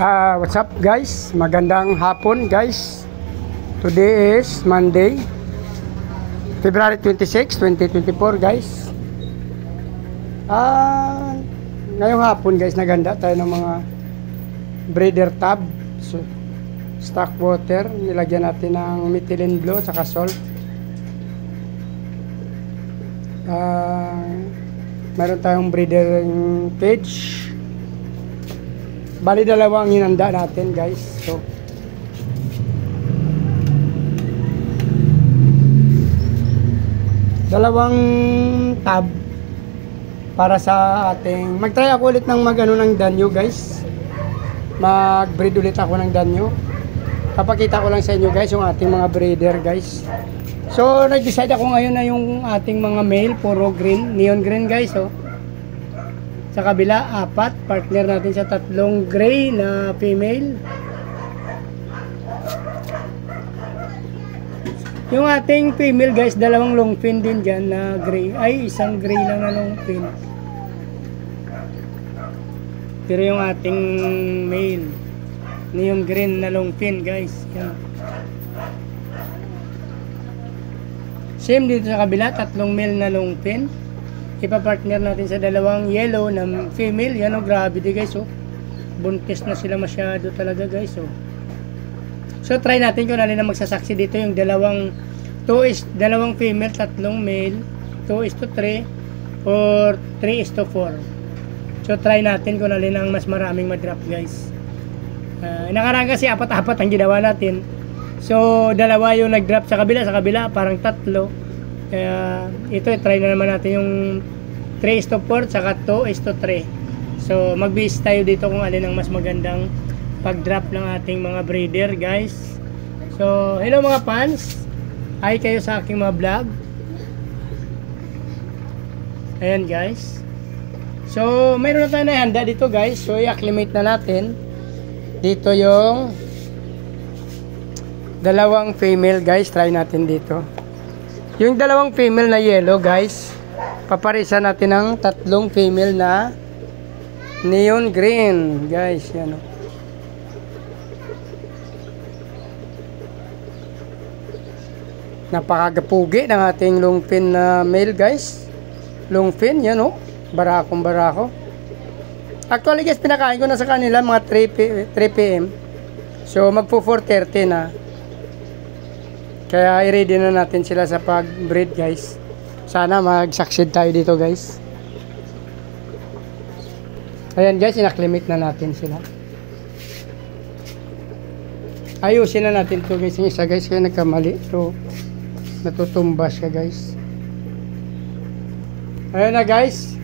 What's up guys? Magandang hapon guys. Today is Monday, February 26, 2024 guys. Ngayong hapon guys, naganda tayo ng mga breeder tub. So, stock water, nilagyan natin ng methylene blue at salt. Meron tayong breeder cage. Bali dalawang hinanda natin guys. So dalawang tab para sa ating mag-try ako ulit ng ng danyo guys. Mag-breed ulit ako ng danyo. Papakita ko lang sa inyo guys yung ating mga breeder guys. So nag-decide ako ngayon na yung ating mga male puro green, neon green guys. So sa kabila, 4. Partner natin sa 3 gray na female. Yung ating female guys, 2 long fin din dyan na gray. Ay, isang gray lang na long fin. Pero yung ating male, neon green na long fin guys. Yan. Same dito sa kabila, 3 male na long fin. Ipa-partner natin sa 2 yellow na female. Yan o, grabe di guys o. Buntis na sila masyado talaga guys o. So try natin kung alin na magsasaksi dito. Yung 2 female, 3 male, 2:3 or 3:4. So try natin kung alin ang mas maraming madrop guys. Nakaraan kasi 4 ang ginawa natin. So 2 yung nagdrop sa kabila parang 3. Kaya ito, try na naman natin yung 3:4 saka 2:3. So mag-base tayo dito kung alin ang mas magandang pag-drop ng ating mga breeder guys. So hello mga fans, hi kayo sa aking mga vlog. Ayan guys. So mayroon na tayo na handa dito guys. So i-acclimate na natin. Dito yung 2 female guys. Try natin dito. Yung 2 female na yellow guys, paparisa natin ng 3 female na neon green guys. Yan o. Napakagapugi ng ating long fin na male guys. Long fin, yan o. Barakong barako. Actually guys, pinakain ko na sa kanila mga 3 PM. So magpo 4:30 na. Kaya i-ready na natin sila sa pag-breed guys. Sana mag-succeed tayo dito guys. Ayan guys, in-acclimate na natin sila. Ayusin na natin to guys. Yung isa guys, kaya nagkamali. So, natutumba siya guys. Ayan na guys.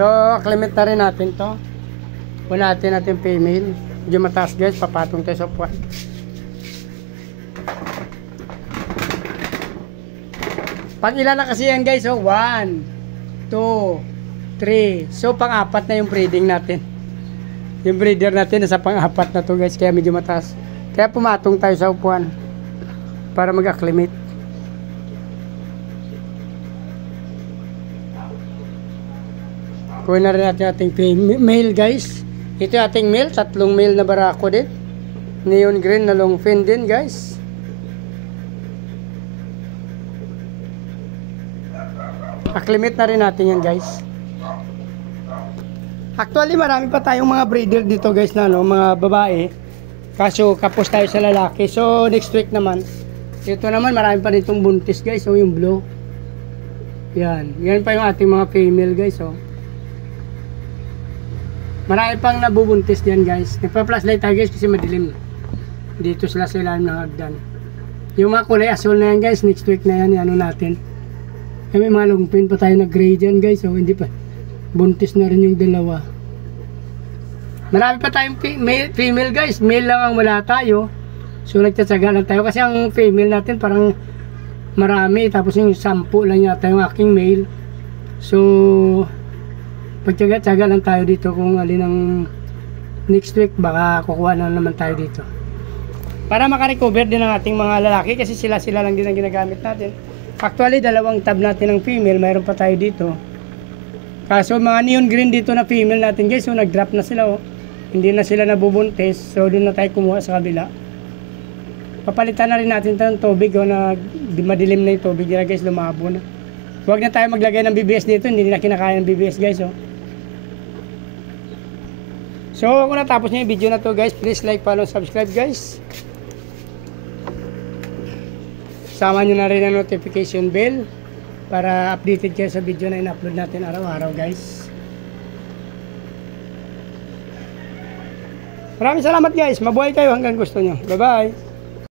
So, acclimate na rin natin to. Unatin natin female. Medyo mataas guys, papatong tayo sa puwan. Pang ilan na kasi yan guys, so 1, 2, 3. So pang-4 na yung breeding natin. Yung breeder natin nasa pang-4 na to guys, kaya medyo mataas. Kaya pumatong tayo sa upuan para mag-acclimate. Kunin na rin natin ating male guys. Ito yung ating male, 3 male na barako din. Neon green na long fin din guys. Acclimate na rin natin yan guys. Actually marami pa tayong mga breeder dito guys na mga babae. Kaso kapos tayo sa lalaki. So next week naman, ito naman marami pa ditong buntis guys. So yung blue. Yan. Yan pa yung ating mga female guys. So marami pang nabubuntis diyan guys. Nagpa-flashlight tayo guys kasi madilim. Dito sila sa ilalim ng hagdan. Yung mga kulay asul na yan guys, next week na yan, ano natin. May mga long fin pa tayo na gray dyan guys. So hindi pa. Buntis na rin yung 2. Marami pa tayong female guys. Male lang ang wala tayo. So nagtsatsaga lang tayo. Kasi ang female natin parang marami. Tapos yung 10 lang yata yung aking male. So pagtsaga-tsaga lang tayo dito. Kung alin ang next week baka kukuha na naman tayo dito. Para makarecover din ang ating mga lalaki. Kasi sila lang din ang ginagamit natin. Actually, 2 tab natin ng female, mayroon pa tayo dito. Kaso mga neon green dito na female natin guys, so nag-drop na sila oh. hindi na sila nabubuntis, so doon na tayo kumuha sa kabila. Papalitan na rin natin ito ng tubig na madilim na yung tubig nila guys, lumabo na. Huwag na tayo maglagay ng BBS dito, hindi na kinakain ng BBS guys. So kung natapos nyo yung video na to guys, please like, follow, subscribe guys. Sama nyo na rin ang notification bell para updated kayo sa video na in-upload natin araw-araw guys. Maraming salamat guys. Mabuhay kayo hanggang gusto nyo. Bye bye.